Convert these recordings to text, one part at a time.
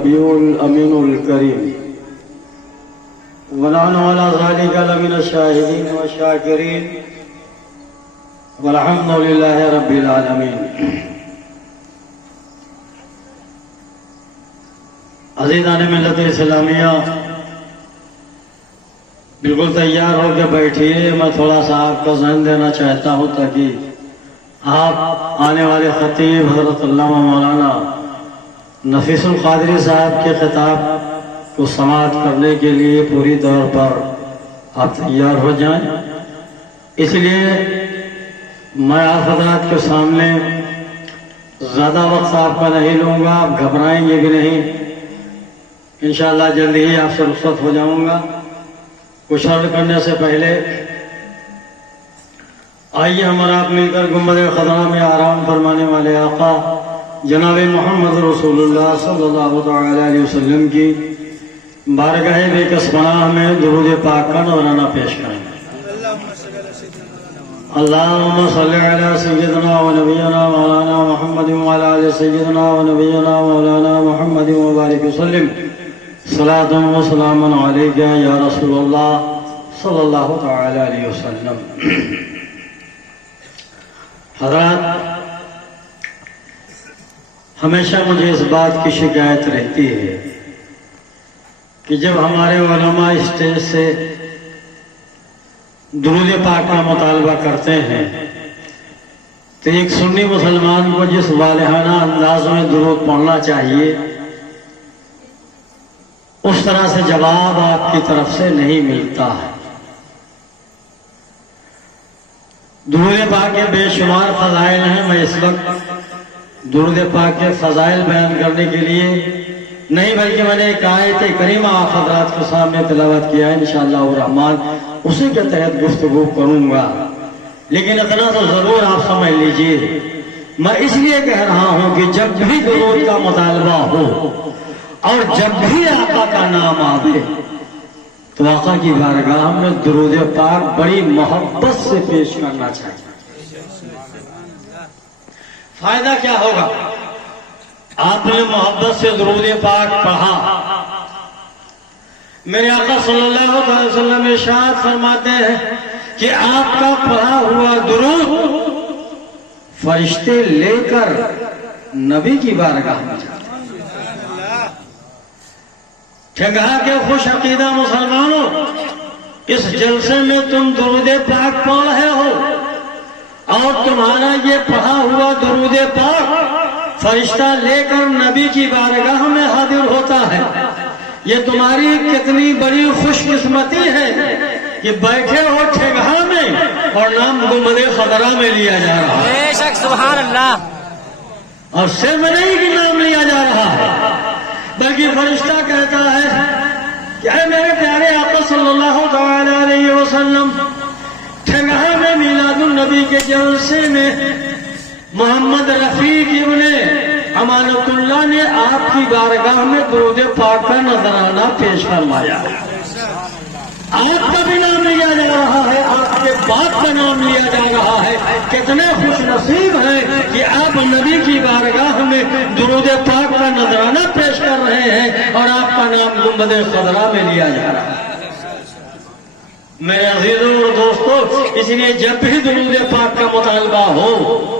النبي الأمين الكريم ونحن على ذلك لمن الشاهدين والشاكرين والحمد لله رب العالمين. عزیزان ملت اسلامیہ، بالکل تیار ہو کے بیٹھیے. میں تھوڑا سا آپ کو ذہن دینا چاہتا ہوں تاکہ آپ آنے والے خطیب حضرت علامہ مولانا نفیس القادری صاحب کے خطاب کو سماعت کرنے کے لیے پوری طور پر آپ تیار ہو جائیں. اس لیے میں آپ حضرات کے سامنے زیادہ وقت آپ کا نہیں لوں گا. آپ گھبرائیں گے بھی نہیں. انشاءاللہ جلدی ہی آپ سے رخصت ہو جاؤں گا. کچھ عرض کرنے سے پہلے آئیے ہمارا آپ مل کر گنبد خضرا میں آرام فرمانے والے آقا جناب محمد رسول اللہ صلی اللہ علیہ وسلم کی بارگاہ بے کس پناہ میں درود پاک کا نذرانہ پیش کریں. اللہم صلی علی سیدنا و نبینا مولانا محمد وعلی آل سیدنا و نبینا مولانا محمد وبارک وسلم. صلاۃ و سلام علیک یا رسول اللہ صلی اللہ علیہ وسلم. حضرات، ہمیشہ مجھے اس بات کی شکایت رہتی ہے کہ جب ہمارے علماء اسٹیج سے درود پاک کا مطالبہ کرتے ہیں تو ایک سنی مسلمان کو جس والہانہ انداز میں درود پڑھنا چاہیے اس طرح سے جواب آپ کی طرف سے نہیں ملتا ہے. درود پاک کے بے شمار فضائل ہیں. میں اس وقت درود پاک کے فضائل بیان کرنے کے لیے نہیں بلکہ میں نے ایک آیت کریمہ آپ حضرات کے سامنے تلاوت کیا ہے. انشاءاللہ الرحمن اسی کے تحت گفتگو کروں گا. لیکن اتنا تو ضرور آپ سمجھ لیجئے، میں اس لیے کہہ رہا ہوں کہ جب بھی درود کا مطالبہ ہو اور جب بھی آقا کا نام آئے تو آقا کی بارگاہ میں درود پاک بڑی محبت سے پیش کرنا چاہیے. فائدہ کیا ہوگا؟ آپ نے محبت سے درود پاک پڑھا. میرے آقا صلی اللہ علیہ وسلم ارشاد فرماتے ہیں کہ آپ کا پڑھا ہوا درود فرشتے لے کر نبی کی بارگاہ میں جاتے ہیں. کہا کہ خوش عقیدہ مسلمانوں، اس جلسے میں تم درود پاک پڑھ رہے ہو اور تمہارا یہ پڑھا ہوا درود پاک فرشتہ لے کر نبی کی بارگاہ میں حاضر ہوتا ہے. یہ تمہاری کتنی بڑی خوش قسمتی ہے کہ بیٹھے ہو ٹھگہا میں اور نام گنبد خضرا میں لیا جا رہا ہے. بے شک سبحان اللہ. اور صرف نہیں کہ نام لیا جا رہا ہے بلکہ فرشتہ کہتا ہے کہ اے میرے پیارے آقا صلی اللہ علیہ وسلم، ٹھگہا میں میلاد النبی کے جلسے میں محمد رفیق ابن امانت اللہ نے آپ کی بارگاہ میں درود پاک کا نذرانہ پیش فرمایا. آپ کا بھی نام لیا جا رہا ہے، آپ کے باپ کا نام لیا جا رہا ہے. کتنے خوش نصیب ہیں کہ آپ نبی کی بارگاہ میں درود پاک کا نذرانہ پیش کر رہے ہیں اور آپ کا نام گنبد خضرا میں لیا جا رہا ہے. میرے عزیزوں اور دوستوں، اس لیے جب بھی درود پاک کا مطالبہ ہو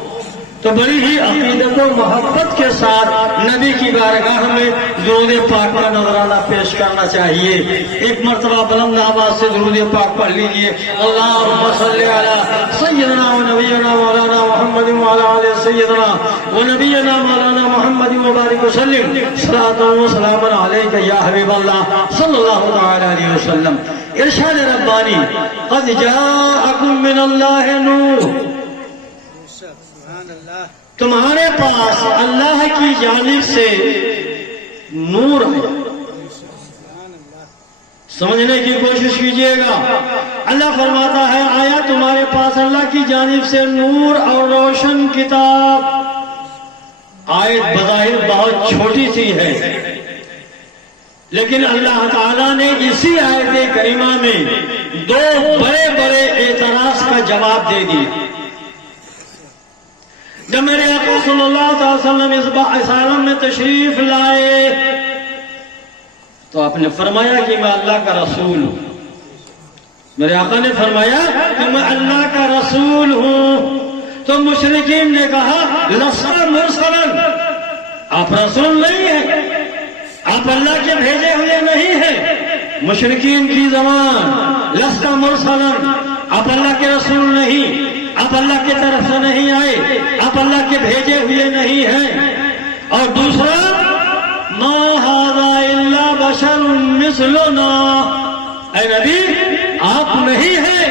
تو بڑی ہی عقیدت و محبت کے ساتھ نبی کی بارگاہ میں درود پاک کا نذرانہ پیش کرنا چاہیے. ایک مرتبہ بلند آواز سے درود پاک پڑھ لیجئے. اللہم صلی علی سیدنا و نبینا مولانا محمد وعلی آل سیدنا و نبینا مولانا محمد وبارک وسلم. صلاۃ و سلام علیک یا حبیب اللہ صلی اللہ علیہ وسلم. ارشاد ربانی، قد جاءکم من اللہ نور، تمہارے پاس اللہ کی جانب سے نور ہے. سمجھنے کی کوشش کیجئے گا. اللہ فرماتا ہے آیا تمہارے پاس اللہ کی جانب سے نور اور روشن کتاب. آیت بظاہر بہت چھوٹی سی ہے لیکن اللہ تعالیٰ نے اسی آیت کریمہ میں دو بڑے بڑے اعتراض کا جواب دے دیا. جب میرے آقا صلی اللہ علیہ وسلم اس عالم میں تشریف لائے تو آپ نے فرمایا کہ میں اللہ کا رسول ہوں. میرے آقا نے فرمایا کہ میں اللہ کا رسول ہوں. تو مشرکین نے کہا لست مرسلا، آپ رسول نہیں ہیں، آپ اللہ کے بھیجے ہوئے نہیں ہیں. مشرکین کی زبان لست مرسلا، آپ اللہ کے رسول نہیں، آپ اللہ کی طرف سے نہیں آئے، آپ اللہ کے بھیجے ہوئے نہیں ہیں. اور دوسرا ما ھذا الا بشر مثلنا، اے نبی آپ نہیں ہیں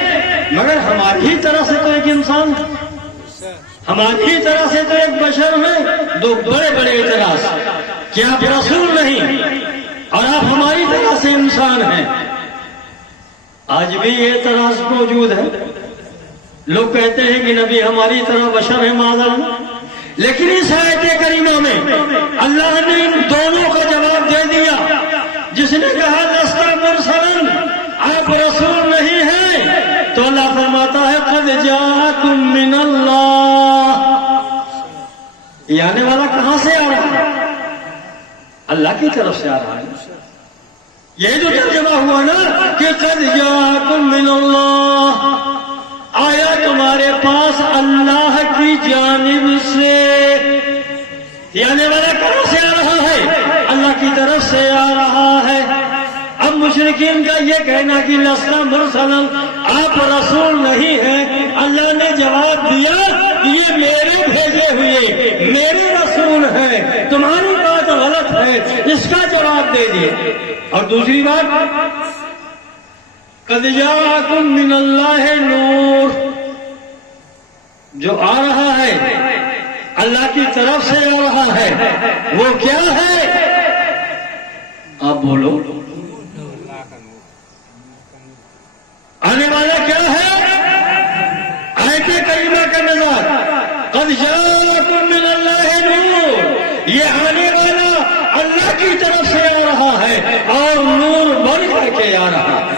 مگر ہماری ہی طرح سے تو ایک انسان ہے، ہماری ہی طرح سے تو ایک بشر ہے. دو بڑے بڑے اعتراض کہ آپ رسول نہیں اور آپ ہماری طرح سے انسان ہیں. آج بھی یہ اعتراض موجود ہے. لوگ کہتے ہیں کہ نبی ہماری طرح بشر ہے معاذ، لیکن اس آیت کریمہ میں اللہ نے ان دونوں کا جواب دے دیا. جس نے کہا لست مرسلا، آپ رسول نہیں ہیں، تو اللہ فرماتا ہے قد جاءکم من اللہ. یہ آنے والا کہاں سے آ رہا ہے؟ اللہ کی طرف سے آ رہا ہے. یہ جو ترجمہ ہوا نا کہ قد جاءکم من اللہ، آیا تمہارے پاس اللہ کی جانب سے. یہ آنے والا کہاں سے آ رہا ہے؟ اللہ کی طرف سے آ رہا ہے. اب مشرکین کا یہ کہنا کہ لست مرسلا، آپ رسول نہیں ہیں، اللہ نے جواب دیا یہ میرے بھیجے ہوئے میرے رسول ہیں، تمہاری بات غلط ہے، اس کا جواب دے دیے. اور دوسری بات قد جاءکم من اللہ نور، جو آ رہا ہے اللہ کی طرف سے آ رہا ہے، وہ کیا ہے؟ آپ بولو، آنے والا کیا ہے؟ آیت کریمہ کا نظر قد جاءکم من اللہ نور، یہ آنے والا اللہ کی طرف سے آ رہا ہے اور نور بن کر کے آ رہا ہے.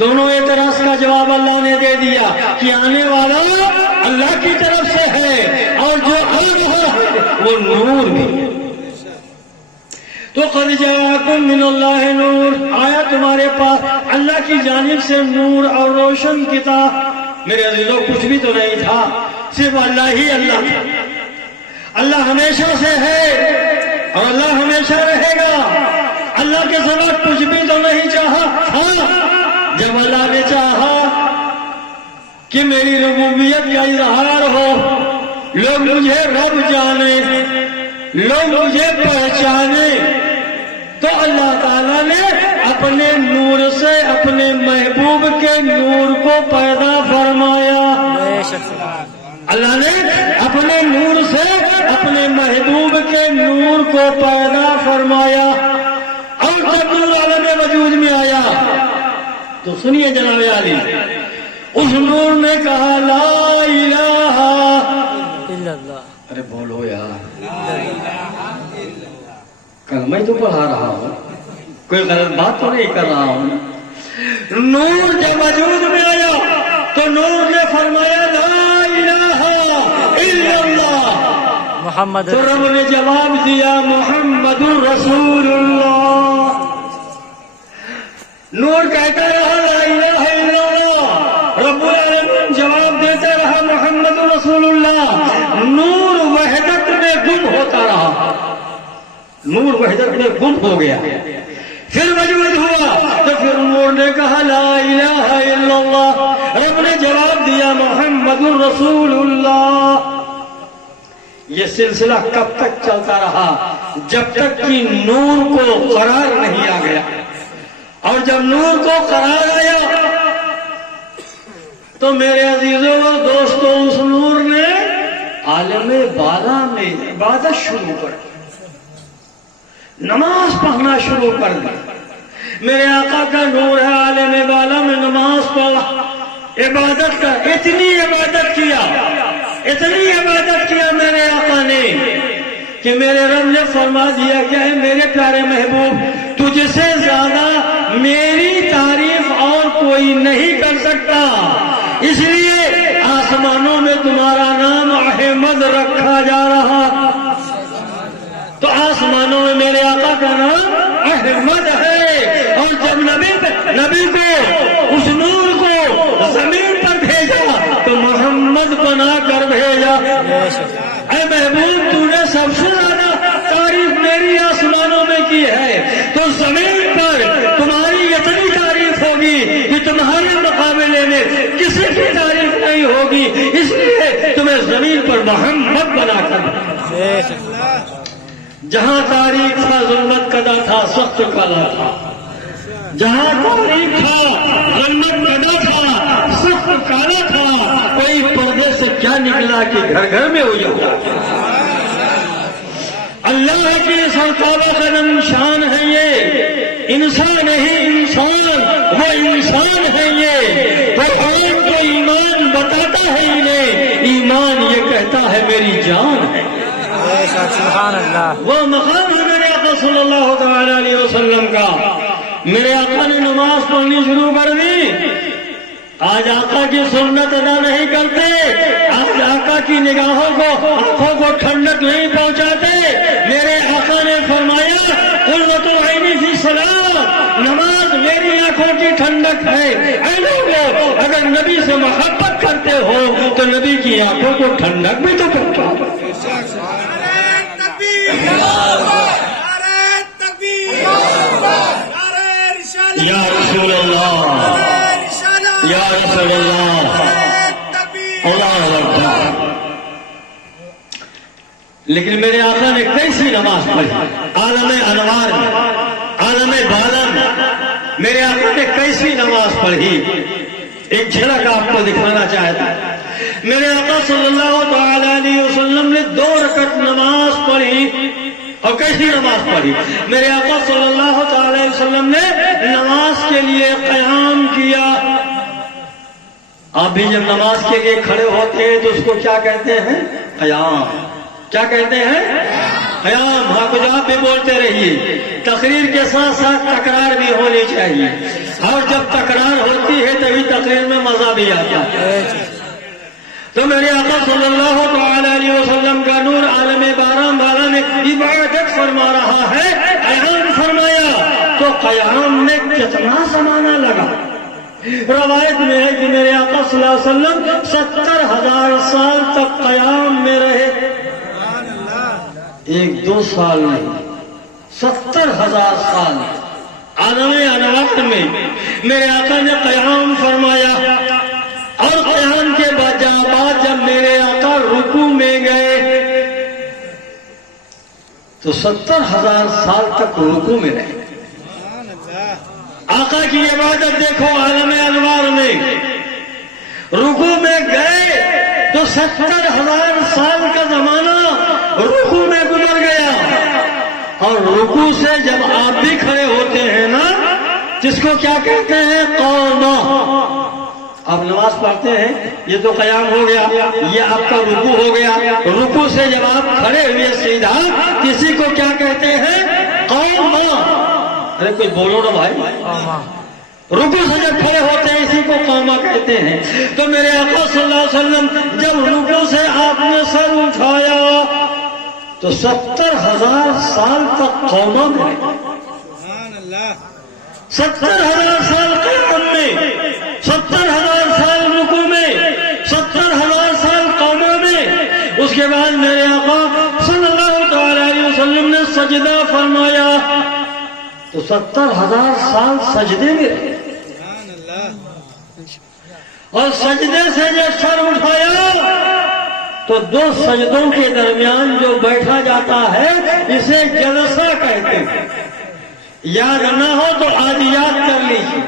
دونوں اعتراض کا جواب اللہ نے دے دیا کہ آنے والا اللہ کی طرف سے ہے اور جو آ رہا ہے وہ نور بھی ہے. تو قد جاءکم من اللہ نور، آیا تمہارے پاس اللہ کی جانب سے نور اور روشن کتاب. میرے عزیزوں کچھ بھی تو نہیں تھا، صرف اللہ ہی اللہ تھا. اللہ ہمیشہ سے ہے اور اللہ ہمیشہ رہے گا. اللہ کے سوا کچھ بھی تو نہیں چاہا. ہاں جب اللہ نے چاہا کہ میری ربوبیت کا اظہار ہو، لوگ مجھے رب جانے، لوگ مجھے پہچانے، تو اللہ تعالیٰ نے اپنے نور سے اپنے محبوب کے نور کو پیدا فرمایا. اللہ نے اپنے نور سے اپنے محبوب کے نور کو پیدا فرمایا. اور جب نور عالم وجود میں آیا تو سنیے جناب عالی، اس نور نے کہا لا الہ الا اللہ. ارے بولو یار، کلمہ تو پڑھا رہا ہوں، کوئی غلط بات تو نہیں کر رہا ہوں. نور جب وجود میں آیا تو نور نے فرمایا لا الہ الا اللہ محمد. تو رب نے جواب دیا محمد رسول اللہ. نور کہتا رہا لا الہ الا اللہ، رب العالمین جواب دیتا رہا محمد رسول اللہ. نور وحدت میں گم ہوتا رہا، نور وحدت میں گم ہو گیا. پھر وجود ہوا تو پھر نور نے کہا لا الہ الا اللہ، رب نے جواب دیا محمد رسول اللہ. یہ سلسلہ کب تک چلتا رہا؟ جب تک کہ نور کو قرار نہیں آ گیا. اور جب نور کو قرار آیا تو میرے عزیزوں اور دوستوں اس نور نے عالم بالا میں عبادت شروع کر دی، نماز پڑھنا شروع کر دی. میرے آقا کا نور ہے، عالم بالا میں نماز پڑھا، عبادت کا اتنی عبادت کیا میرے آقا نے کہ میرے رب نے فرما دیا کہ اے میرے پیارے محبوب، تجھ سے زیادہ میری تعریف اور کوئی نہیں کر سکتا، اس لیے آسمانوں میں تمہارا نام احمد رکھا جا رہا. تو آسمانوں میں میرے آقا کا نام احمد ہے، اور جب نبی کو اس نور کو زمین پر بھیجا تو محمد بنا کر بھیجا۔ اے محبوب، تو نے سب سے زیادہ تعریف میری آسمانوں میں کی ہے، تو زمین پر تمہاری اتنی تعریف ہوگی کہ تمہارے مقابلے میں کسی کی تعریف نہیں ہوگی، اس لیے تمہیں زمین پر محمد بنا کر۔ جہاں تاریخ تھا ظلمت کدا تھا، سخت کالا تھا، جہاں تاریخ تھا ظلمت کدا تھا، سخت کالا تھا، کوئی پردے سے کیا نکلا کہ گھر گھر میں ہو جاتا۔ اللہ کی سرکار قدم شان ہے یہ، انسان نہیں انسان، وہ انسان ہے یہ، قرآن کو ایمان بتاتا ہے انہیں، ایمان یہ کہتا ہے میری جان ہے۔ سبحان اللہ۔ وہ مقام ہے میرے آقا صلی اللہ تعالی علیہ وسلم کا۔ میرے آقا نے نماز پڑھنی شروع کر دی، آج آقا کی سنت ادا نہیں کرتے، آج آقا کی نگاہوں کو آنکھوں کو ٹھنڈک نہیں پہنچاتے۔ میرے آقا نے فرمایا قرۃ عینی فی الصلاۃ، نماز میری آنکھوں کی ٹھنڈک ہے۔ اے لوگو، اگر نبی سے محبت کرتے ہو تو نبی کی آنکھوں کو ٹھنڈک بھی تو پہنچاؤ۔ یا رسول اللہ، یا رسول اللہ، اللہ اکبر۔ لیکن میرے آقا نے کیسی نماز پڑھی، عالم انوار میں، عالم بالا میں میرے آقا نے کیسی نماز پڑھی، ایک جھلک آپ کو دکھانا چاہتا ہے۔ میرے آقا صلی اللہ تعالی علیہ وسلم نے 2 رکعت نماز پڑھی، اور کیسی نماز پڑھی؟ میرے آقا صلی اللہ تعالی وسلم نے نماز کے لیے قیام کیا۔ آپ بھی جب نماز کے لیے کھڑے ہوتے ہیں تو اس کو کیا کہتے ہیں؟ قیام۔ کیا کہتے ہیں؟ قیام۔ ہاں، کچھ آپ بھی بولتے رہیے۔ تقریر کے ساتھ ساتھ تکرار بھی ہونی چاہیے، اور جب تکرار ہوتی ہے تبھی تقریر میں مزہ بھی آتا ہے۔ تو میرے آقا صلی اللہ تعالی علیہ وسلم کا نور عالم بالا میں عبادت فرما رہا ہے، قیام فرمایا۔ تو قیام میں کتنا زمانہ لگا؟ روایت میں ہے کہ میرے آقا صلی اللہ علیہ وسلم 70,000 سال تک قیام میں رہے، 1-2 سال نہیں، 70,000 سال عالم انوار میں میرے آقا نے قیام فرمایا۔ اور قیام کے بعد جب میرے آقا رکوع میں گئے تو 70,000 سال تک رکوع میں رہے۔ آقا کی عبادت دیکھو عالم انوار میں، رکوع میں گئے تو 70,000 سال کا زمانہ رکوع میں گزر گیا۔ اور رکوع سے جب آپ بھی کھڑے ہوتے ہیں نا، جس کو کیا کہتے ہیں؟ قوما۔ آپ نماز پڑھتے ہیں، یہ تو قیام ہو گیا، یہ آپ کا رکوع ہو گیا۔ رکوع سے جب آپ کھڑے ہوئے سیدھا، کسی کو کیا کہتے ہیں؟ قوما۔ ارے کوئی بولو نا بھائی۔ رکوع سے جب کھڑے ہوتے ہیں اسی کو قوما کہتے ہیں۔ تو میرے آقا صلی اللہ علیہ وسلم جب رکوع سے آپ نے سر اٹھایا تو 70,000 سال تک قوما میں، 70,000 سال قیام میں، 70,000 سال رکوع میں، 70,000 سال قوما میں۔ اس کے بعد میرے آقا صلی اللہ تعالی علیہ وسلم نے سجدہ فرمایا تو 70,000 سال سجدے میں رہے، اور سجدے سے جب سر اٹھایا تو 2 سجدوں کے درمیان جو بیٹھا جاتا ہے اسے جلسہ کہتے ہیں۔ یاد نہ ہو تو آج یاد کر لیجیے،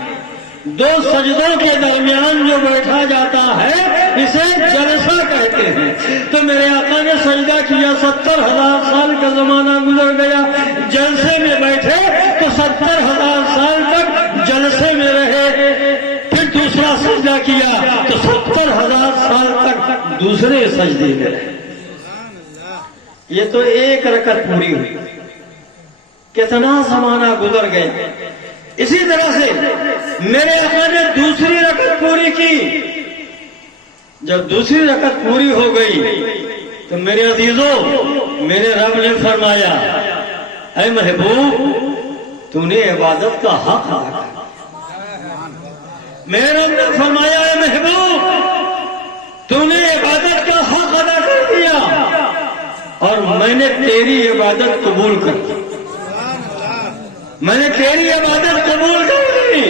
2 سجدوں کے درمیان جو بیٹھا جاتا ہے اسے جلسہ کہتے ہیں۔ تو میرے آقا نے سجدہ کیا، 70,000 سال کا زمانہ گزر گیا، جلسے میں بیٹھے تو 70,000 سال تک جلسے میں رہے، پھر دوسرا سجدہ کیا تو 70,000 سال تک دوسرے سجدے میں رہے۔ یہ تو 1 رکعت پوری ہوئی، کتنا زمانہ گزر گیا۔ اسی طرح سے میرے آقا نے دوسری رکعت پوری کی۔ جب دوسری رکعت پوری ہو گئی تو میرے عزیزوں، میرے رب نے فرمایا اے محبوب تو نے عبادت کا حق ادا کر دیا۔ میرے رب نے فرمایا اے محبوب تو نے عبادت کا حق ادا کر دیا اور میں نے تیری عبادت قبول کر دی، میں نے تیری عبادت قبول کر دی۔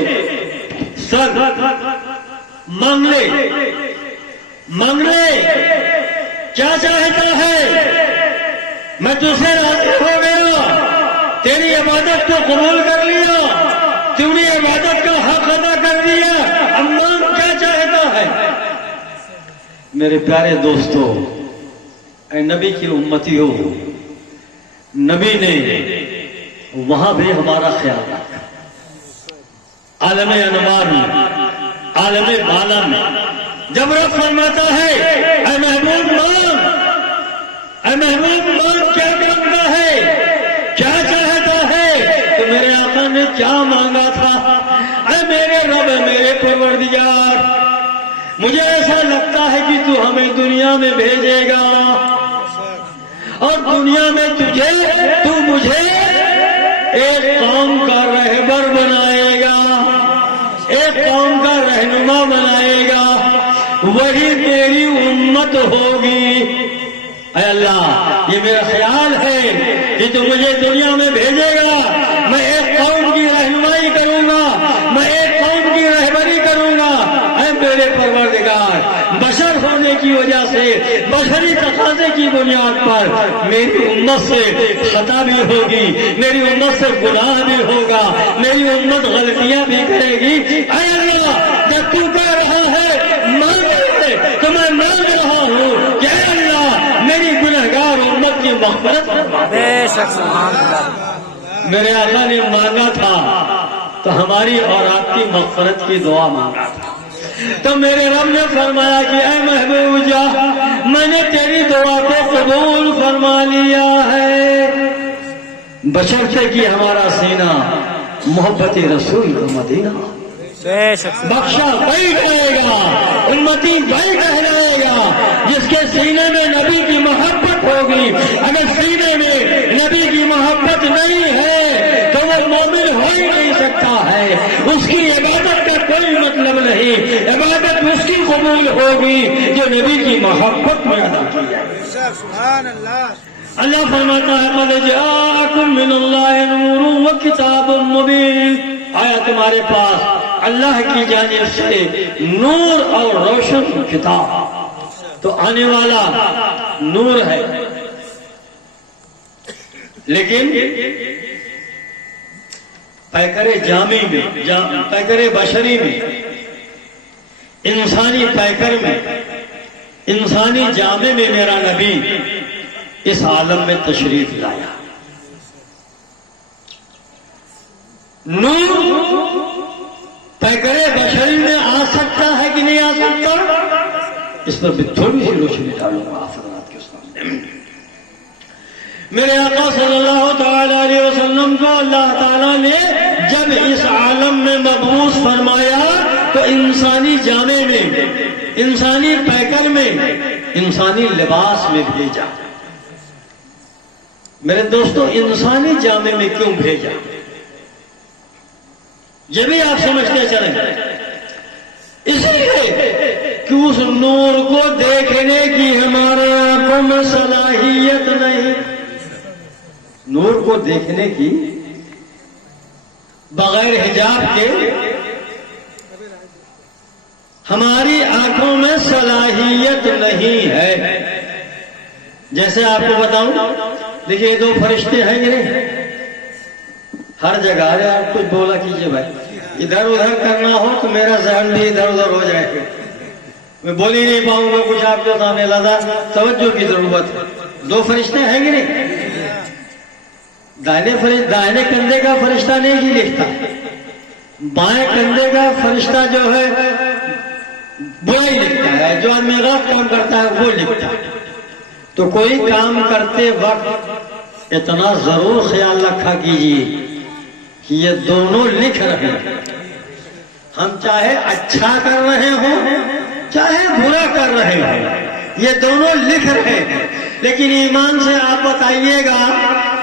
سر مانگ لے کیا چاہتا ہے، میں تجھے راضی ہو گیا، تیری عبادت کو قبول کر لیا، تو نے عبادت کا حق ادا کر دیا، اب مانگ کیا چاہتا ہے۔ میرے پیارے دوستو، اے نبی کی امتی ہو، نبی نے وہاں بھی ہمارا خیال رکھا، عالم انوار میں، عالم بالا میں، جب رب فرماتا ہے اے محبوب مانگ، اے محبوب مانگ، کیا مانگتا ہے، کیا چاہتا ہے، تو میرے آقا نے کیا مانگا تھا، اے میرے رب، میرے پروردگار، مجھے ایسا لگتا ہے کہ تو ہمیں دنیا میں بھیجے گا اور دنیا میں تو مجھے ایک قوم کا رہبر بنائے گا، ایک قوم کا رہنما بنائے گا، وہی میری امت ہوگی۔ اے اللہ، یہ میرا خیال ہے کہ تو مجھے دنیا میں بھیجے گا، میں ایک قوم کی رہنمائی کروں گا، میں ایک قوم کی رہبری کروں گا۔ اے میرے پروردگار، بشر ہونے کی وجہ سے، بشری تقاضے کی بنیاد پر میری امت سے خطا بھی ہوگی، میری امت سے گناہ بھی ہوگا، میری امت غلطیاں بھی کرے گی۔ اے اللہ، جب تو کہہ رہا ہے مانگ تو میں مانگ رہا ہوں کہ اے اللہ میری گنہگار امت کی مغفرت فرما۔ بے شک سبحان اللہ۔ میرے آقا نے مانگا تھا تو ہماری اور آپ کی مغفرت کی دعا مانگا تھا، تو میرے رب نے فرمایا کہ اے محبوب جا، میں نے تیری دعا کو قبول فرما لیا ہے، بشرطے کہ ہمارا سینہ محبت رسول کا مدینہ بے شک بخشا وہی کہے گا، امتی وہی کہلائے گا جس کے سینے میں نبی کی محبت ہوگی۔ اگر سینے میں نبی کی محبت نہیں ہے تو وہ مومن ہو ہی نہیں سکتا ہے، اس کی عبادت کا کوئی مطلب نہیں، عبادت اس کی قبول ہوگی جو نبی کی محبت میں ادا کی جائے۔ سبحان اللہ۔ اللہ فرماتا ہے قد جاءکم من اللہ نور وکتاب مبین، آیا تمہارے پاس اللہ کی جانب سے نور اور روشن کتاب، تو آنے والا نور ہے، لیکن پیکر جامی میں، پیکر بشری میں، انسانی پیکر میں، انسانی جامے میں میرا نبی اس عالم میں تشریف لایا۔ نور پیکر بشری میں آ سکتا ہے کہ نہیں آ سکتا، اس پر بھی تھوڑی سی روشنی ڈالوں گا حضرات کے سامنے۔ میرے آقا صلی اللہ تعالی علیہ وسلم کو اللہ تعالیٰ نے جب اس عالم میں مبعوث فرمایا تو انسانی جامے میں، انسانی پیکر میں، انسانی لباس میں بھیجا۔ میرے دوستو، انسانی جامے میں کیوں بھیجا یہ بھی آپ سمجھتے چلیں، اس لیے کہ اس نور کو دیکھنے کی ہمارے آنکھوں میں صلاحیت نہیں، نور کو دیکھنے کی بغیر حجاب کے ہماری آنکھوں میں صلاحیت نہیں ہے۔ جیسے آپ کو بتاؤں، دیکھیے یہ دو فرشتے ہیں کہ نہیں، ہر جگہ ہے، آپ کچھ بولا کیجئے بھائی، ادھر ادھر کرنا ہو تو میرا ذہن بھی ادھر ادھر ہو جائے گا، میں بول ہی نہیں پاؤں گا کچھ آپ کے سامنے، لہذا توجہ کی ضرورت ہے۔ دو فرشتے ہیں کہ نہیں، دائیں کندھے کا فرشتہ نہیں ہی لکھتا، بائیں کندھے کا فرشتہ جو ہے برائی لکھتا ہے، جو آدمی غلط کام کرتا ہے وہ لکھتا ہے۔ تو کوئی کام کرتے وقت اتنا ضرور خیال رکھا کیجیے کہ یہ دونوں لکھ رہے ہیں، ہم چاہے اچھا کر رہے ہوں چاہے برا کر رہے ہوں، یہ دونوں لکھ رہے ہیں، لیکن ایمان سے آپ بتائیے گا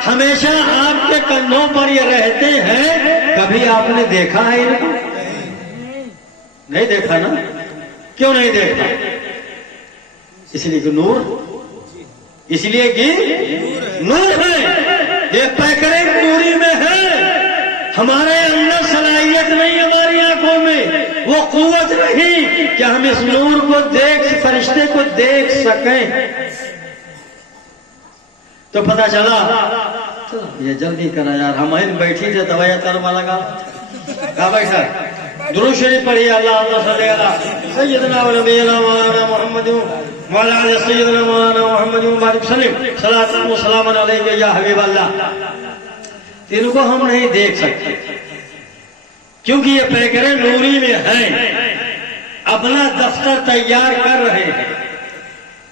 ہمیشہ آپ کے کندھوں پر یہ رہتے ہیں، کبھی آپ نے دیکھا ہے ان کو؟ نہیں دیکھا نا؟ کیوں نہیں دیکھا؟ اس لیے کہ نور، اس لیے کہ نور ہے، یہ پیکرے نوری میں ہے، ہمارے اندر صلاحیت نہیں، ہماری آنکھوں میں وہ قوت نہیں کہ ہم اس نور کو فرشتے کو دیکھ سکیں۔ تو پتہ چلا یہ جلدی کرا یار، ہم بیٹھی تھے دوایا ترما لگا کہاں بیٹھا؟ درود شریف پڑھیے، اللہم صلی علی سیدنا و نبینا مولانا محمد وعلی آل سیدنا مولانا محمد مبارک وسلم، صلاۃ و سلام علیک یا حبیب اللہ۔ ان کو ہم نہیں دیکھ سکتے کیونکہ یہ پیکرے نوری میں ہیں، اپنا دفتر تیار کر رہے ہیں۔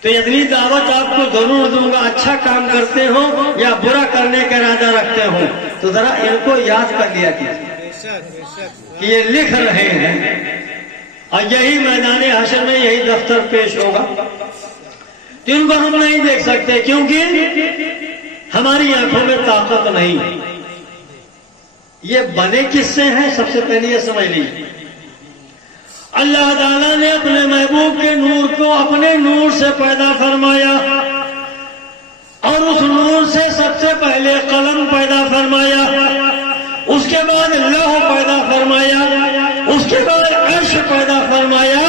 تو اتنی دعوت آپ کو ضرور دوں گا، اچھا کام کرتے ہو یا برا کرنے کا ارادہ رکھتے ہو تو ذرا ان کو یاد کر لیا کہ یہ لکھ رہے ہیں، اور یہی میدان حشر میں یہی دفتر پیش ہوگا۔ تو ان کو ہم نہیں دیکھ سکتے کیونکہ ہماری آنکھوں میں طاقت نہیں۔ یہ بنے کس سے ہیں؟ سب سے پہلے یہ سمجھ لیجیے، اللہ تعالیٰ نے اپنے محبوب کے نور کو اپنے نور سے پیدا فرمایا، اور اس نور سے سب سے پہلے قلم پیدا فرمایا، اس کے بعد لوح پیدا فرمایا، اس کے بعد عرش پیدا فرمایا،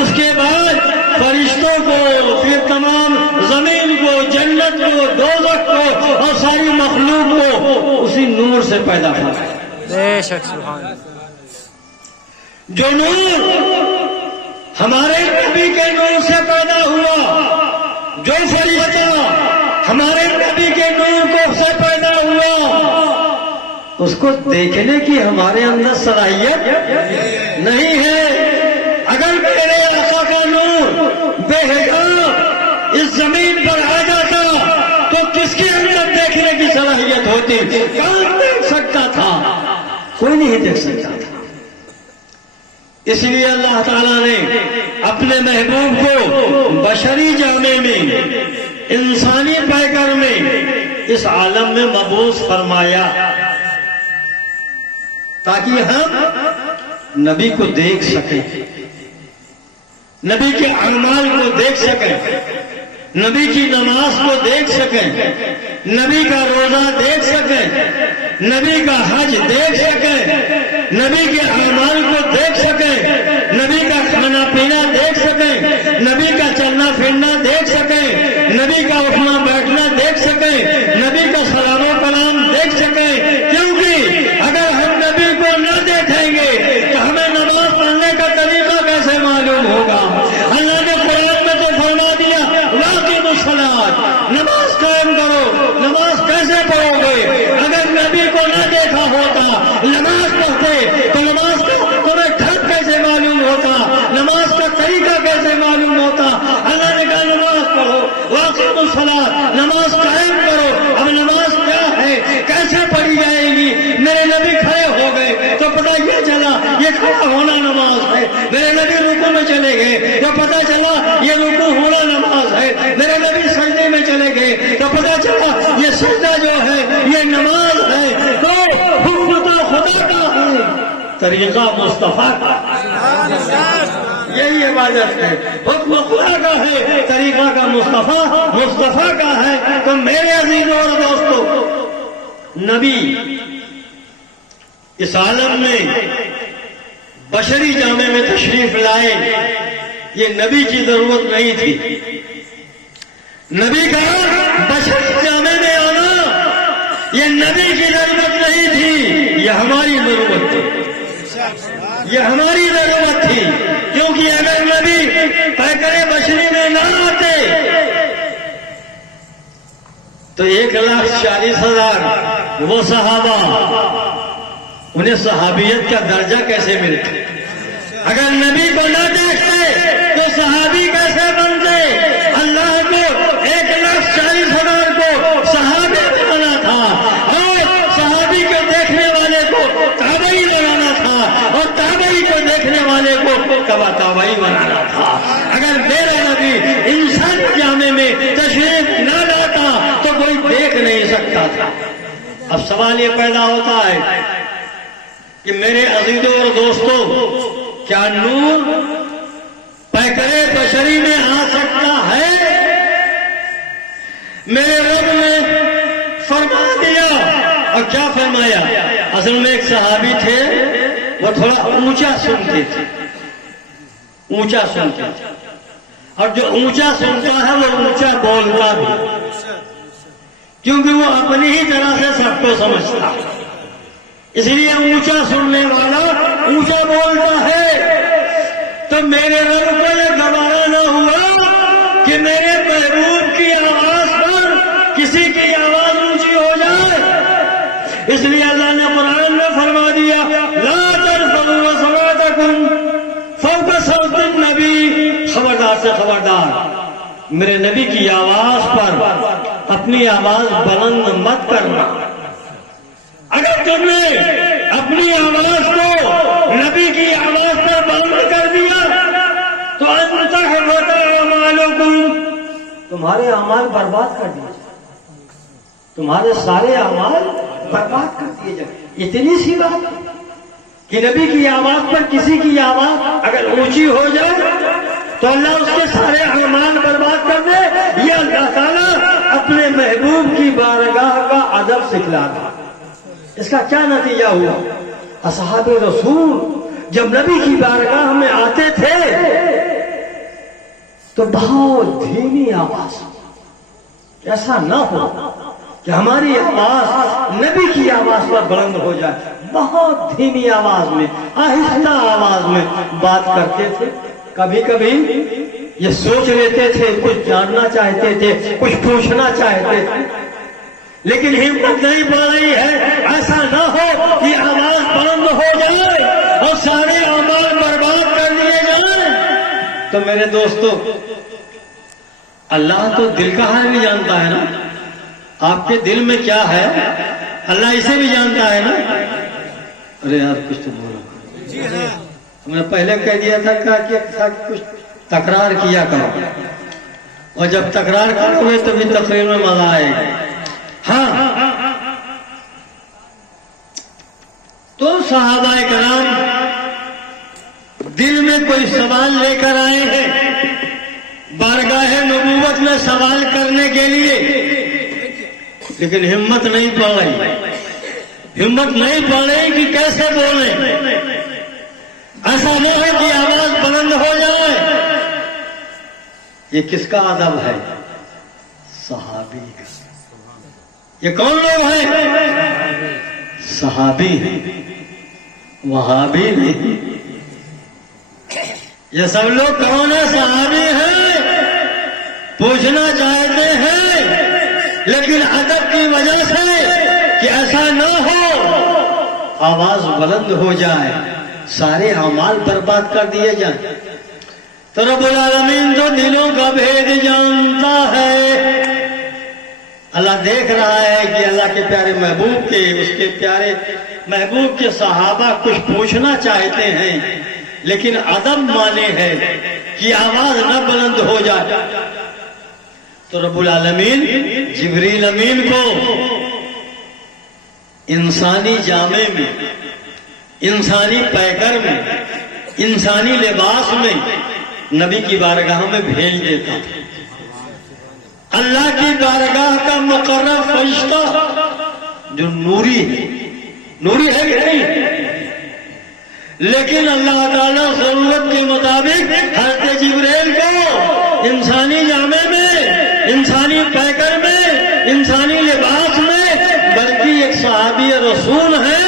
اس کے بعد فرشتوں کو، پھر تمام زمین کو، جنت کو، دوزخ کو اور ساری مخلوق کو اسی نور سے پیدا فرمایا۔ بے شک سبحان اللہ۔ جو نور ہمارے نبی کے نور سے پیدا ہوا، جو فرشتہ ہمارے نبی کے نور کو سے پیدا ہوا، اس کو دیکھنے کی ہمارے اندر صلاحیت نہیں ہے۔ اگر میرے آقا کا نور بے حجاب اس زمین پر آ جاتا تو کس کے اندر دیکھنے کی صلاحیت ہوتی؟ کون دیکھ سکتا تھا؟ کوئی نہیں دیکھ سکتا تھا۔ اس لیے اللہ تعالیٰ نے اپنے محبوب کو بشری جامے میں، انسانی پیکر میں اس عالم میں مبعوث فرمایا تاکہ ہم نبی کو دیکھ سکیں، نبی کے اعمال کو دیکھ سکیں، نبی کی نماز کو دیکھ سکیں، نبی کا روزہ دیکھ سکیں، نبی کا حج دیکھ سکیں، نبی کے اعمال کو دیکھ سکیں، نبی کا کھانا پینا دیکھ سکیں، نبی کا چلنا پھرنا دیکھ سکیں، نبی کا اٹھنا بیٹھنا دیکھ سکیں، نبی کا سلام و کلام دیکھ سکیں۔ کیونکہ اگر ہم نبی کو نہ دیکھیں گے تو ہمیں نماز پڑھنے کا طریقہ کیسے معلوم ہوگا؟ اللہ نے قرآن میں تو فرما دیا واقعی الصلاۃ، نماز قائم کرو۔ نماز کیسے پڑھو گے؟ اگر نبی کو نہ دیکھا ہوتا نماز پڑھتے تو نماز کا تمہیں ڈھنگ کیسے معلوم ہوتا؟ نماز کا طریقہ کیسے معلوم ہوتا؟ اللہ نے کہا نماز پڑھو، واقعی الصلاۃ، نماز قائم کرو۔ اب نماز کیا ہے، کیسے پڑھی جائے گی؟ میرے نبی کھڑے ہو گئے تو پتہ یہ چلا یہ کھڑا ہونا نماز ہے۔ میرے نبی رکوع میں چلے گئے تو پتہ چلا یہ رکوع ہونا نماز ہے۔ میرے نبی سجدے میں چلے گئے تو پتہ چلا یہ سجدہ جو ہے یہ نماز ہے۔ تو حکم تو خدا کا ہے، طریقہ مصطفیٰ کا، یہی عبادت ہے۔ حکم خدا کا ہے، طریقہ کا مصطفیٰ کا ہے۔ تو میرے عزیزوں اور دوستوں، نبی اس عالم میں بشری جامے میں تشریف لائے، یہ نبی کی ضرورت نہیں تھی۔ نبی کا بشری جامے میں آنا یہ نبی کی ضرورت نہیں تھی، یہ ہماری ضرورت تھی، یہ ہماری ضرورت تھی۔ کیونکہ اگر نبی پیکرے بشری میں نہ آتے تو 1,40,000 وہ صحابہ، انہیں صحابیت کا درجہ کیسے ملتا؟ اگر نبی کو نہ دیکھتے تو صحابی کیسے بنتے؟ اللہ کو 1,40,000 کو صحابی بنانا تھا، اور صحابی کو دیکھنے والے کو تابعی بنانا تھا، اور تابعی کو دیکھنے والے کو تابعی بنانا تھا۔ اگر میرا نبی انسانی جامے میں تشریف نہ لاتا تو کوئی دیکھ نہیں سکتا اب سوال یہ پیدا ہوتا ہے کہ میرے عزیزوں اور دوستوں، کیا نور پیکرے بشری میں آ سکتا ہے؟ میرے رب نے فرما دیا، اور کیا فرمایا؟ اصل میں ایک صحابی تھے، وہ تھوڑا اونچا سنتے تھے، اونچا سنتے تھے، اور جو اونچا سنتا ہے وہ اونچا بولتا بھی، کیونکہ وہ اپنی ہی طرح سے سب کو سمجھتا، اس لیے اونچا سننے والا اونچا بولتا ہے۔ تو میرے رب کو یہ گوارا نہ ہوا کہ میرے محبوب کی آواز پر کسی کی آواز اونچی ہو جائے، اس لیے اللہ نے قرآن میں فرما دیا، لا ترفعوا اصواتکم فوق صوت النبی، خبردار سے خبردار، میرے نبی کی آواز پر اپنی آواز بلند مت کرنا۔ اگر تم نے اپنی آواز کو نبی کی آواز پر بلند کر دیا تو انتحبط اعمالکم، تمہارے اعمال برباد کر دیے جائیں، تمہارے سارے اعمال برباد کر دیے جائیں۔ اتنی سی بات کہ نبی کی آواز پر کسی کی آواز اگر اونچی ہو جائے تو اللہ اس کے سارے اعمال برباد کر دے، یہ اللہ تعالیٰ اپنے محبوب کی بارگاہ کا ادب سکھلا رہا۔ اس کا کیا نتیجہ ہوا؟ اصحاب رسول جب نبی کی بارگاہ میں آتے تھے تو بہت دھیمی آواز، ایسا نہ ہو کہ ہماری آواز نبی کی آواز پر بلند ہو جائے، بہت دھیمی آواز میں، آہستہ آواز میں بات کرتے تھے۔ کبھی کبھی یہ سوچ لیتے تھے، کچھ جاننا چاہتے تھے، کچھ پوچھنا چاہتے تھے، لیکن ہمت نہیں پڑ رہی ہے، ایسا نہ ہو کہ آواز بلند ہو جائے اور سارے اعمال برباد کر دیے جائیں۔ تو میرے دوستو، اللہ تو دل کا حال بھی جانتا ہے نا، آپ کے دل میں کیا ہے اللہ اسے بھی جانتا ہے نا۔ ارے یار کچھ تو بولو، ہم نے پہلے کہہ دیا تھا کہ کچھ تکرار کیا کرو، اور جب تکرار کرو گے تو بھی تقریر میں مزہ آئے گا۔ ہاں، تو صحابہ کرام دل میں کوئی سوال لے کر آئے ہیں بارگاہ نبوت میں سوال کرنے کے لیے، لیکن ہمت نہیں پڑ رہی، ہمت نہیں پڑ رہی کہ کیسے بولیں، ایسا نہ ہے کہ آواز بلند ہو جائے۔ یہ کس کا ادب ہے؟ صحابی کا۔ یہ کون لوگ ہیں؟ صحابی ہیں، وہابی نہیں۔ یہ سب لوگ کون ہیں؟ صحابی ہیں، پوچھنا چاہتے ہیں، لیکن ادب کی وجہ سے کہ ایسا نہ ہو آواز بلند ہو جائے، سارے اعمال برباد کر دیے جائیں۔ تو رب العالمین تو دلوں کا بھید جانتا ہے، اللہ دیکھ رہا ہے کہ اللہ کے پیارے محبوب کے، اس کے پیارے محبوب کے صحابہ کچھ پوچھنا چاہتے ہیں، لیکن ادب مانے ہے کہ آواز نہ بلند ہو جائے۔ تو رب العالمین جبریل امین کو انسانی جامے میں، انسانی پیکر میں، انسانی لباس میں نبی کی بارگاہ میں بھیج دیتا۔ اللہ کی بارگاہ کا مقرر فرشتہ جو نوری ہے، نوری ہے کہ نہیں؟ لیکن اللہ تعالیٰ ضرورت کے مطابق حضرت جبریل کو انسانی جامے میں، انسانی پیکر میں، انسانی لباس میں، بلکہ ایک صحابی رسول ہے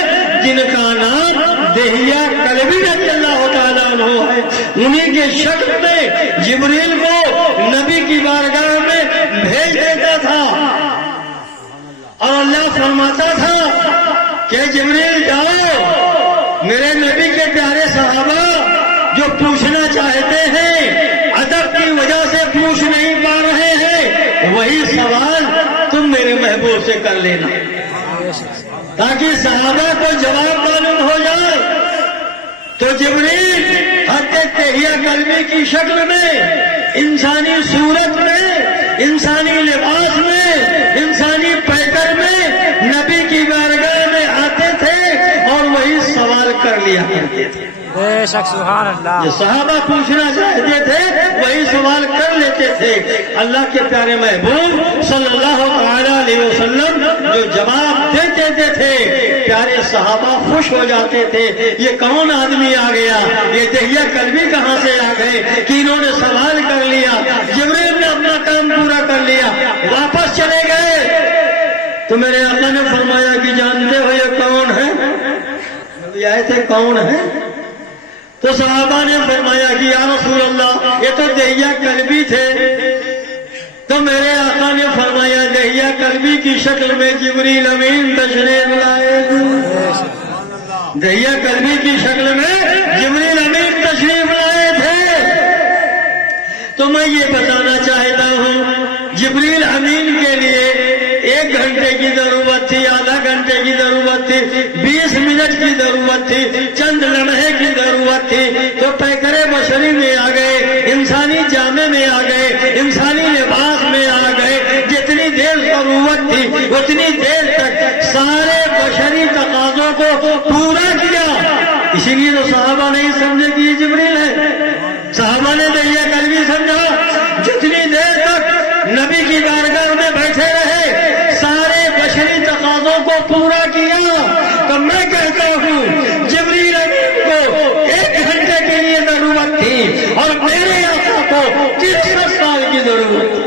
جن کا نام دہیہ کلبی رضی اللہ تعالیٰ عنہ ہے، انہی کے شکل میں جبریل کو نبی کی بارگاہ میں بھیج دیتا تھا، اور اللہ فرماتا تھا کہ جبریل جاؤ، میرے نبی کے پیارے صحابہ جو پوچھنا چاہتے ہیں، ادب کی وجہ سے پوچھ نہیں پا رہے ہیں، وہی سوال تم میرے محبوب سے کر لینا، تاکہ صحابہ کو جواب معلوم ہو جائے۔ تو جبریل حضرت دہیہ کلبی کی شکل میں، انسانی صورت میں، انسانی لباس میں، انسانی پیکر میں لیا کرتے تھے. بے شک سبحان اللہ. جو صحابہ پوچھنا چاہتے تھے وہی سوال کر لیتے تھے. اللہ کے پیارے محبوب صلی اللہ علیہ وسلم جو جواب دے دیتے تھے پیارے صحابہ خوش ہو جاتے تھے. یہ کون آدمی آ گیا, یہ دہیہ کلبی کہاں سے آ گئے کہ انہوں نے سوال کر لیا, جبریل نے اپنا کام پورا کر لیا, واپس چلے گئے. تو میرے آقا نے فرمایا کہ جانتے ہو یہ کون ہے؟ نبی آئے تھے کون ہے؟ تو صحابہ نے فرمایا کہ یا رسول اللہ یہ تو دہیہ کلبی تھے. تو میرے آقا نے فرمایا دہیہ کلبی کی شکل میں جبریل امین تشریف لائے. دہیہ کلبی کی شکل میں جبریل امین تشریف لائے تھے. تو میں یہ بتانا چاہتا ہوں جبریل امین کے لیے 1 گھنٹے کی ضرورت تھی, آدھا گھنٹے کی ضرورت تھی, 20 منٹ کی ضرورت تھی, چند لمحے کی ضرورت تھی. تو پیکر بشری میں آ گئے, انسانی جامے میں آ گئے, انسانی لباس میں آ گئے. جتنی دیر ضرورت تھی اتنی دیر تک سارے بشری تقاضوں کو پورا کیا. اسی لیے تو صحابہ نہیں سمجھے کہ یہ جبریل ہے. صحابہ نے دہیہ کلبی سمجھا. جتنی دیر تک نبی کی بارگاہ میں بیٹھے رہے سارے بشری تقاضوں کو پورا کیا. تو میں کہتا ہوں جبریل امین کو 1 گھنٹے کے لیے ضرورت تھی اور میرے آقا کو 63 سال کی ضرورت تھی.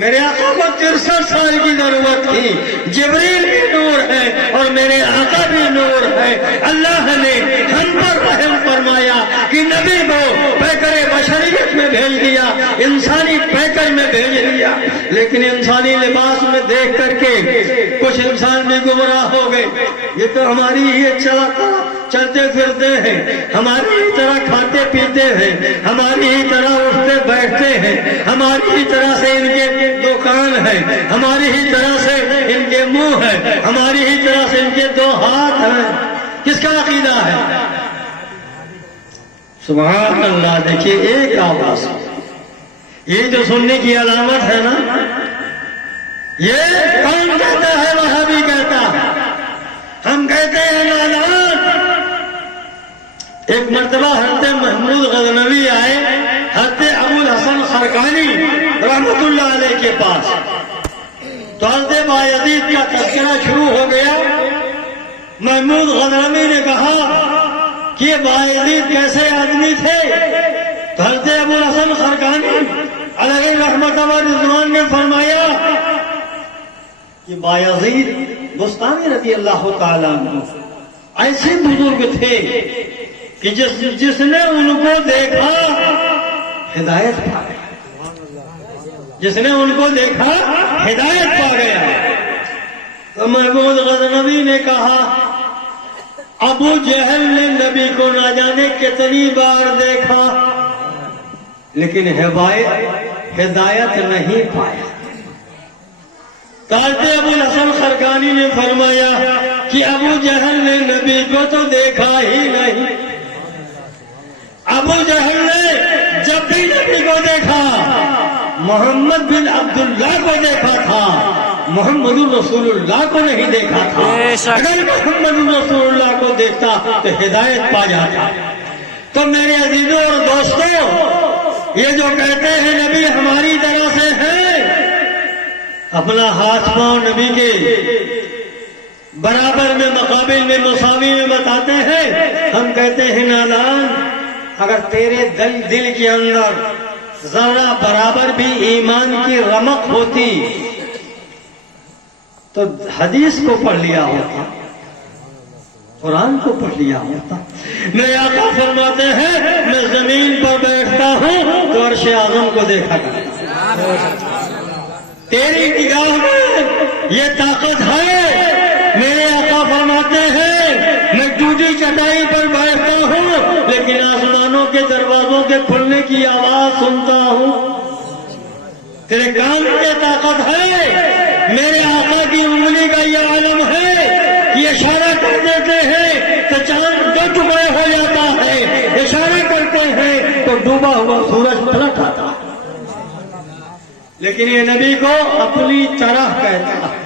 میرے آقا کو 63 سال کی ضرورت تھی. جبریل بھی نور ہے اور میرے آقا بھی نور ہے. اللہ نے ہم پر رحم فرمایا کہ نبی کو پیکر بشریت میں بھیج دیا, انسانی پیکر میں بھیج دیا. لیکن انسانی لباس میں دیکھ کر کے کچھ انسان بھی گمراہ ہو گئے. یہ تو ہماری ہی چلتے پھرتے ہیں, ہماری ہی طرح کھاتے پیتے ہیں, ہماری ہی طرح اٹھتے بیٹھتے ہیں, ہماری ہی طرح سے ان کے دکان ہے, ہماری ہی طرح سے ان کے منہ ہے, ہماری ہی طرح سے ان کے 2 ہاتھ ہیں. کس کا عقیدہ ہے؟ سبحان اللہ. دیکھیے ایک آواز, یہ جو سننے کی علامت ہے نا, یہ کون کہتا ہے؟ وہابی کہتا ہے. ہم کہتے ہیں نادان. ایک مرتبہ حضرت محمود غزنوی آئے حضرت ابو الحسن خرقانی رحمت اللہ علیہ کے پاس. تو حضرت بایزید کا تذکرہ شروع ہو گیا. محمود غزنوی نے کہا کہ یہ بایزید کیسے آدمی تھے؟ تو حضرت ابو الحسن خرقانی علیہ رحمت و رضوان نے فرمایا کہ بایزید بستانی رضی اللہ تعالیٰ عنہ ایسے بزرگ تھے کہ جس نے ان کو دیکھا ہدایت پا گیا. جس نے ان کو دیکھا ہدایت پا گیا. تو محمود غزنوی نے کہا ابو جہل نے نبی کو نہ جانے کتنی بار دیکھا لیکن ہدایت نہیں پایا. حضرت ابو الحسن خرقانی نے فرمایا کہ ابو جہل نے نبی کو تو دیکھا ہی نہیں. ابو جہل نے جب بھی نبی کو دیکھا محمد بن عبداللہ کو دیکھا تھا, محمد رسول اللہ کو نہیں دیکھا تھا. اگر محمد رسول اللہ کو دیکھتا تو ہدایت پا جاتا. تو میرے عزیزوں اور دوستوں, یہ جو کہتے ہیں نبی ہماری طرح سے ہے, اپنا ہاتھ پاؤں نبی کے برابر میں مقابل میں مساوی میں بتاتے ہیں. ہم کہتے ہیں نادان, اگر تیرے دل کے اندر ذرا برابر بھی ایمان کی رمق ہوتی تو حدیث کو پڑھ لیا ہوتا, قرآن کو پڑھ لیا ہوتا. میرے آقا فرماتے ہیں میں زمین پر بیٹھتا ہوں تو عرش اعظم کو دیکھا کرتا. تیری نگاہ میں یہ طاقت ہے. میرے آقا فرماتے ہیں میں ٹوٹی چٹائی پر بیٹھتا ہوں لیکن آسمانوں کے دروازوں کے کھلنے کی آواز سنتا ہوں. تیرے کام میں طاقت ہے. میرے آقا کی انگلی کا یہ عالم ہے کہ اشارہ کر دیتے ہیں تو چاند 2 ٹکڑے ہو جاتا ہے, اشارہ کرتے ہیں تو ڈوبا ہوا سورج پلٹ آتا ہے. لیکن یہ نبی کو اپنی طرح کہتا ہے.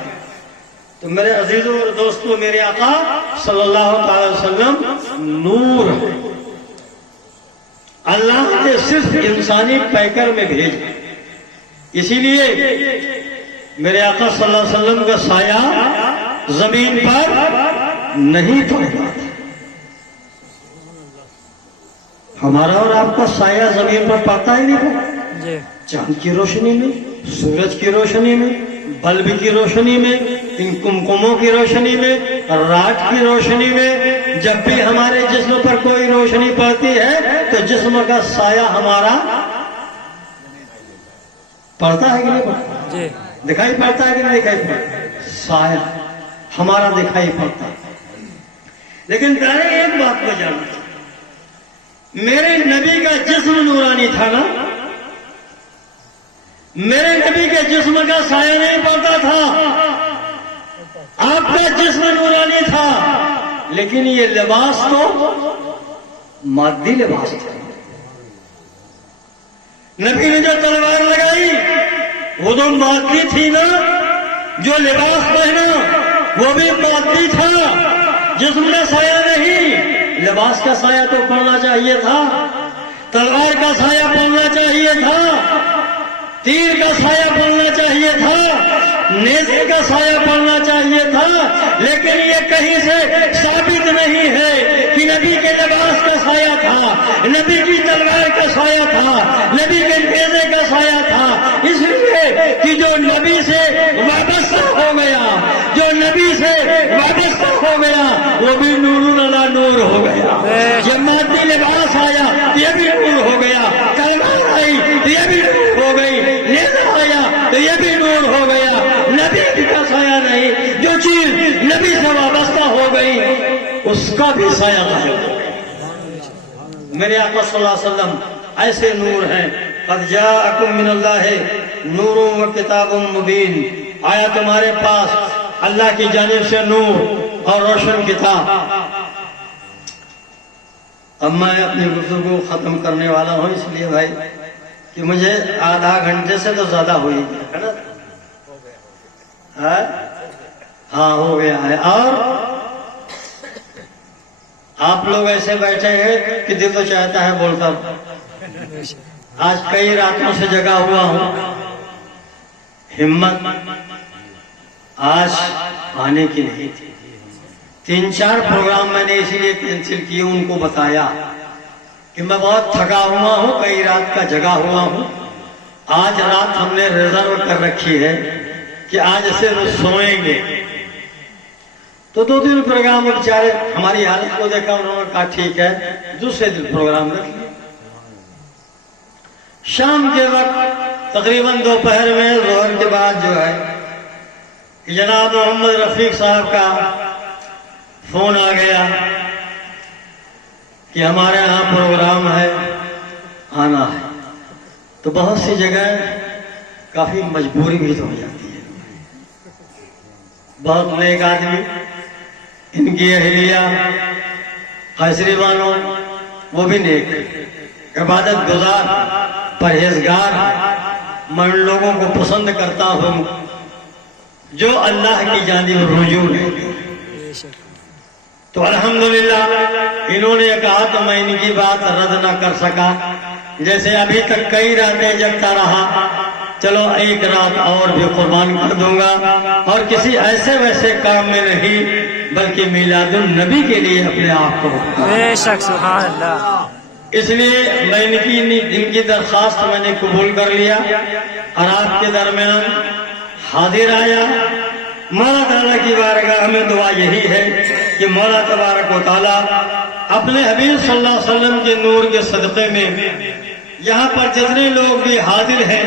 تو میرے عزیزوں اور دوستوں، میرے آقا صلی اللہ تعالی وسلم نور ہے، اللہ نے صرف انسانی پیکر میں بھیجا، اسی لیے میرے آقا صلی اللہ علیہ وسلم کا سایہ زمین پر نہیں پڑتا تھا۔ ہمارا اور آپ کا سایہ زمین پر پڑتا ہی نہیں تھا، چاند کی روشنی میں، سورج کی روشنی میں، بلب کی روشنی میں، ان کمکموں کی روشنی میں، رات کی روشنی میں، جب بھی ہمارے جسم پر کوئی روشنی پڑتی ہے تو جسم کا سایہ ہمارا پڑتا ہے کہ نہیں پڑتا؟ دکھائی پڑتا ہے کہ نہیں دکھائی پڑتا؟ سایہ ہمارا دکھائی پڑتا ہے۔ لیکن پہلے ایک بات میں جاننا چاہتا ہوں، میرے نبی کا جسم نورانی تھا نا؟ میرے نبی کے جسم کا سایہ نہیں پڑتا تھا، آپ کا جسم نورانی تھا، لیکن یہ لباس تو مادی لباس تھا۔ نبی نے جو تلوار لگائی وہ تو مادی تھی نا، جو لباس پہنا وہ بھی مادی تھا، جسم کا سایہ نہیں۔ لباس کا سایہ تو پڑنا چاہیے تھا، تلوار کا سایہ پڑنا چاہیے تھا، تیر کا سایہ پڑنا چاہیے تھا، نیزے کا سایہ پڑنا چاہیے تھا، لیکن یہ کہیں سے ثابت نہیں ہے کہ نبی کے لباس کا سایہ تھا، نبی کی تلوار کا سایہ تھا، نبی کے نیزے کا سایہ تھا، اس لیے کہ جو نبی سے وابستہ ہو گیا، جو نبی سے وابستہ ہو گیا وہ بھی نور علی نور ہو گیا۔ جب مادی لباس آیا یہ بھی نور ہو گیا، تلوار آئی یہ بھی نور ہو گئی، نیزہ آیا تو یہ بھی نور ہو گیا۔ نبی کا سایہ نہیں، جو چیز نبی سے وابستہ ہو گئی اس کا بھی سایہ غائب ہو گیا۔ میرے آقا صلی اللہ علیہ وسلم ایسے نور ہیں، قد جاءکم من اللہ نور و کتاب مبین، آیا تمہارے پاس اللہ کی جانب سے نور اور روشن کتاب۔ اب میں اپنی گفتگو ختم کرنے والا ہوں، اس لیے بھائی کہ مجھے آدھا گھنٹے سے تو زیادہ ہوئی ہے نا؟ ہاں ہو گیا ہے، اور آپ لوگ ایسے بیٹھے ہیں کہ دل تو چاہتا ہے بولتا ہوں۔ آج کئی راتوں سے جگا ہوا ہوں، ہمت آج آنے کی نہیں تھی، 3-4 پروگرام میں نے اسی لیے کینسل کیے، ان کو بتایا کہ میں بہت تھکا ہوا ہوں، کئی رات کا جگا ہوا ہوں۔ آج رات ہم نے ریزرو کر رکھی ہے کہ آج سے سوئیں گے، تو 2-3 پروگرام بیچارے ہماری حالت کو دیکھا، انہوں نے کہا ٹھیک ہے دوسرے دن پروگرام رکھ لیا۔ شام کے وقت تقریباً دوپہر میں ظہر کے بعد جو ہے جناب محمد رفیق صاحب کا فون آ گیا کہ ہمارے یہاں پروگرام ہے، آنا ہے۔ تو بہت سی جگہ کافی مجبوری بھی تو ہو جاتی ہے، بہت نیک آدمی، ان کی اہلیہ قیصری بانو وہ بھی نیک، عبادت گزار، پرہیزگار، میں ان لوگوں کو پسند کرتا ہوں جو اللہ کی جانب رجوع ہے۔ تو الحمدللہ انہوں نے کہا تو میں ان کی بات رد نہ کر سکا، جیسے ابھی تک کئی راتیں جگتا رہا، چلو ایک رات اور بھی قربان کر دوں گا، اور کسی ایسے ویسے کام میں نہیں بلکہ میلاد النبی کے لیے اپنے آپ کو، بے شک سبحان اللہ۔ اس لیے میں ان کی درخواست میں نے قبول کر لیا اور آپ کے درمیان حاضر آیا۔ مولا تعالیٰ کی بارگاہ میں دعا یہی ہے کہ مولا تبارک و تعالیٰ اپنے حبیب صلی اللہ علیہ وسلم کے نور کے صدقے میں یہاں پر جتنے لوگ بھی حاضر ہیں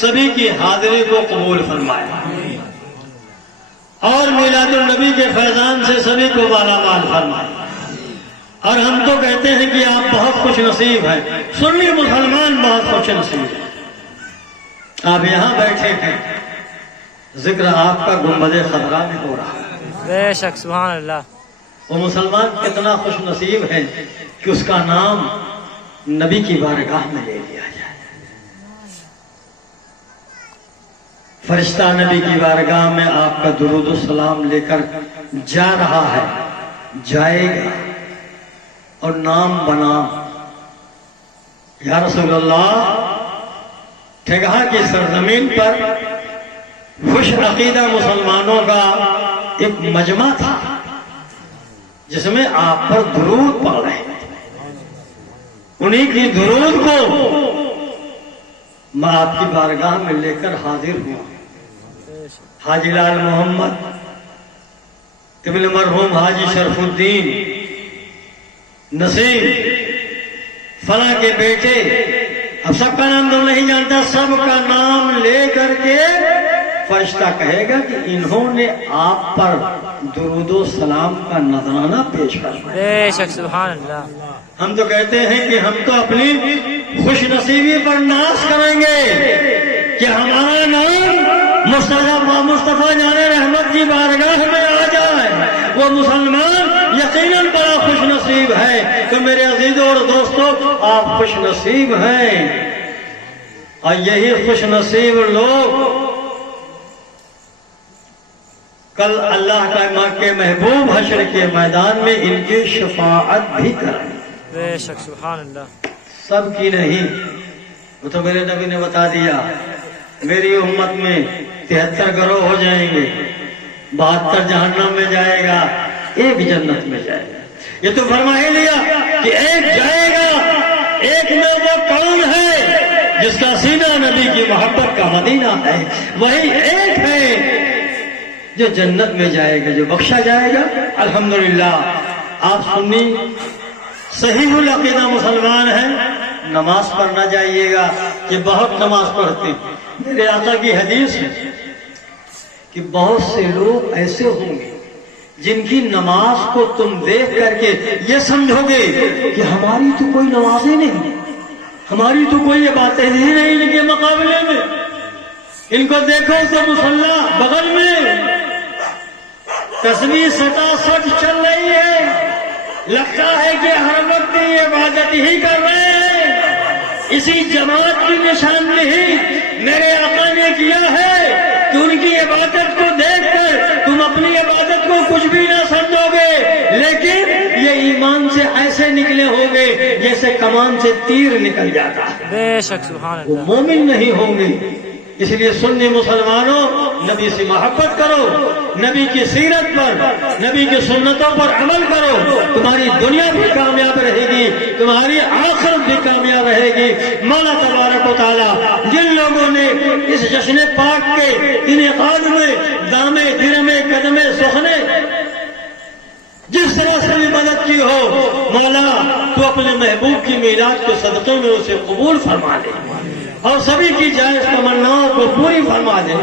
سبھی کی حاضری کو قبول فرمائے، اور میلاد النبی کے فیضان سے سبھی کو بالا مال فرمائے۔ اور ہم تو کہتے ہیں کہ آپ بہت خوش نصیب ہیں، سنی مسلمان بہت خوش نصیب ہیں، آپ یہاں بیٹھے ہیں، ذکر آپ کا گنبد خضرا میں ہو رہا ہے، بے شک سبحان اللہ۔ وہ مسلمان کتنا خوش نصیب ہے کہ اس کا نام نبی کی بارگاہ میں لے لیا جائے۔ فرشتہ نبی کی بارگاہ میں آپ کا درود و سلام لے کر جا رہا ہے، جائے گا اور نام بنا یا رسول اللہ ٹھگہا کی سرزمین پر خوش عقیدہ مسلمانوں کا ایک مجمع تھا جس میں آپ پر درود پڑھ رہے ہیں، انہی کی درود کو میں آپ کی بارگاہ میں لے کر حاضر ہوا۔ حاجی لال محمد ابن مرحوم حاجی شرف الدین نصیر فلاں کے بیٹے، اب سب کا نام تو نہیں جانتا، سب کا نام لے کر کے فرشتہ کہے گا کہ انہوں نے آپ پر درود و سلام کا نذرانہ پیش کروایا۔ بے شک سبحان اللہ۔ ہم تو کہتے ہیں کہ ہم تو اپنی خوش نصیبی پر ناز کریں گے کہ ہمارا نام مصطفیٰ جان رحمت کی بارگاہ میں آ جائے۔ وہ مسلمان یقیناً بڑا خوش نصیب ہے۔ تو میرے عزیزوں اور دوستوں، آپ خوش نصیب ہیں، اور یہی خوش نصیب لوگ کل اللہ کے محبوب حشر کے میدان میں ان کی شفاعت بھی کریں۔ بے شک سبحان اللہ۔ سب کی نہیں، وہ تو میرے نبی نے بتا دیا، میری امت میں 73 گروہ ہو جائیں گے، 72 جہنم میں جائے گا، ایک جنت میں جائے گا۔ یہ تو فرما ہی لیا کہ ایک جائے گا، ایک میں وہ کون ہے جس کا سینہ نبی کی محبت کا مدینہ ہے، وہی ایک ہے جو جنت میں جائے گا، جو بخشا جائے گا۔ الحمدللہ آپ سنی صحیح العقیدہ مسلمان ہیں، نماز پڑھنا چاہیے گا کہ بہت نماز پڑھتے ہیں۔ میرے آقا کی حدیث ہے کہ بہت سے لوگ ایسے ہوں گے جن کی نماز کو تم دیکھ کر کے یہ سمجھو گے کہ ہماری تو کوئی نماز ہی نہیں، ہماری تو کوئی عبادت ہی نہیں ان کے مقابلے میں۔ ان کو دیکھو تو مصلی بغل میں تسبیح 67 چل رہی ہے، لگتا ہے کہ ہر وقت یہ عبادت ہی کر رہے ہیں۔ اسی جماعت کی نشاندہی میرے آقا نے کیا ہے کہ ان کی عبادت کو دیکھ کر تم اپنی عبادت کو کچھ بھی نہ سمجھو گے، لیکن یہ ایمان سے ایسے نکلے ہوں گے جیسے کمان سے تیر نکل جاتا ہے۔ بے شک سبحان وہ اللہ۔ مومن نہیں ہوں گے۔ اس لیے سنی مسلمانوں، نبی سے محبت کرو، نبی کی سیرت پر، نبی کی سنتوں پر عمل کرو، تمہاری دنیا بھی کامیاب رہے گی، تمہاری آخرت بھی کامیاب رہے گی۔ مولا تبارک و تعالیٰ جن لوگوں نے اس جشن پاک کے انعقاد میں دامے درمے قدمے سخنے جس طرح سے بھی مدد کی ہو، مولا تو اپنے محبوب کی میلاد کے صدقے میں اسے قبول فرما دے، اور سبھی کی جائز تمناؤں کو پوری فرما دے،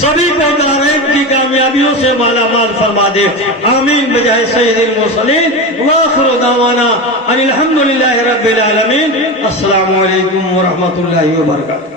سبھی کو دارین کی کامیابیوں سے مالا مال فرما دے۔ آمین بجائے سید المرسلین وآخر دعوانا ان الحمدللہ رب العالمین۔ السلام علیکم ورحمۃ اللہ وبرکاتہ۔